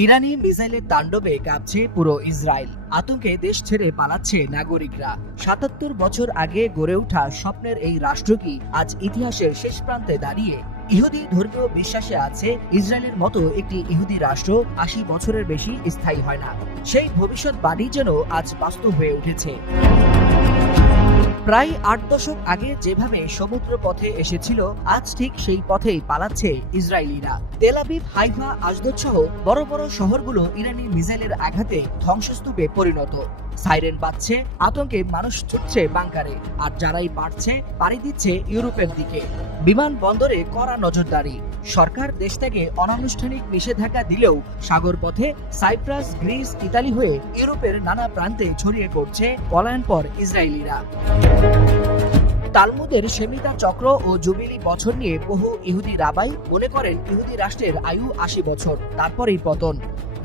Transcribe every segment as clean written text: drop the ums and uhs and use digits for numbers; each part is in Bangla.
ইরানি মিসাইলের তাণ্ডবে কাঁপছে পুরো ইসরায়েল। আতঙ্কে দেশ ছেড়ে পালাচ্ছে নাগরিকরা। ৭৭ বছর আগে গড়ে ওঠা স্বপ্নের এই রাষ্ট্র কি আজ ইতিহাসের শেষ প্রান্তে দাঁড়িয়ে? ইহুদি ধর্মীয় বিশ্বাসে আছে ইসরায়েলের মতো একটি ইহুদি রাষ্ট্র ৮০ বছরের বেশি স্থায়ী হয় না। সেই ভবিষ্যৎবাণী যেন আজ বাস্তব হয়ে উঠেছে। প্রায় ৮ দশক আগে যেভাবে সমুদ্র পথে এসেছিল, আজ ঠিক সেই পথেই পালাচ্ছে ইসরায়েলিরা। তেল আবিব, হাইফা, আশদোদ সহ বড় বড় শহরগুলো ইরানি মিসাইলের আঘাতে ধ্বংসস্তূপে পরিণত। সাইরেন বাজছে, আতঙ্কে মানুষ ছুটছে বাংকারে, আর যারাই পারছে পাড়ি দিচ্ছে ইউরোপের দিকে। বিমানবন্দরে কড়া নজরদারি। সরকার দেশ থেকে অনানুষ্ঠানিক নিষেধাজ্ঞা দিলেও সাগর পথে সাইপ্রাস, গ্রিস, ইতালি হয়ে ইউরোপের নানা প্রান্তে ছড়িয়ে পড়ছে পলায়নপর ইসরায়েলিরা। তালমুদের শেমিতা চক্র ও জুবিলি বছর নিয়ে বহু ইহুদি রাবাই মনে করেন ইহুদি রাষ্ট্রের আয়ু ৮০ বছর, তারপরেই পতন।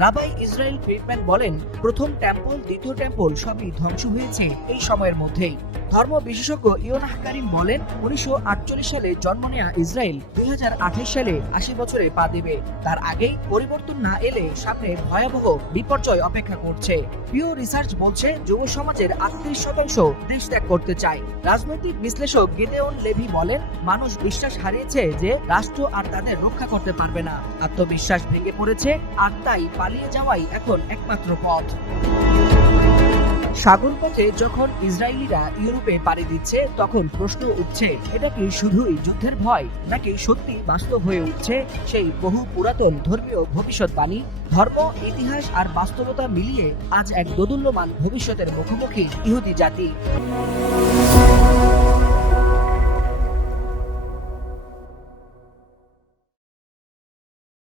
রাবাই ইসরায়েল ফ্রিডম্যান বলেন, প্রথম টেম্পল, দ্বিতীয় টেম্পল সবই ধ্বংস হয়েছে এই সময়ের মধ্যেই। ধর্ম বিশেষজ্ঞ ইয়োনাহ কারিম বলেন, ১৯৪৮ সালে জন্ম নেয়া ইসরায়েল ২০২৮ সালে ৮০ বছরে পা দেবে। তার আগেই পরিবর্তন না এলে সামনে ভয়াবহ বিপর্যয় অপেক্ষা করছে। পিও রিসার্চ বলছে, যুব সমাজের ৩৮% দেশ ত্যাগ করতে চায়। রাজনৈতিক বিশ্লেষক গিদেওন লেভি বলেন, মানুষ বিশ্বাস হারিয়েছে যে রাষ্ট্র আর তাদের রক্ষা করতে পারবে না। আত্মবিশ্বাস ভেঙে পড়েছে, আর তাই পালিয়ে যাওয়াই এখন একমাত্র পথ। সাগর পথে যখন ইসরায়েলিরা ইউরোপে পাড়ি দিচ্ছে, তখন প্রশ্ন উঠছে, এটা কি শুধুই যুদ্ধের ভয়, নাকি সত্যি বাস্তব হয়ে উঠছে সেই বহু পুরাতন ধর্মীয় ভবিষ্যৎবাণী? ধর্ম, ইতিহাস আর বাস্তবতা মিলিয়ে আজ এক দোদুল্যমান ভবিষ্যতের মুখোমুখি ইহুদি জাতি।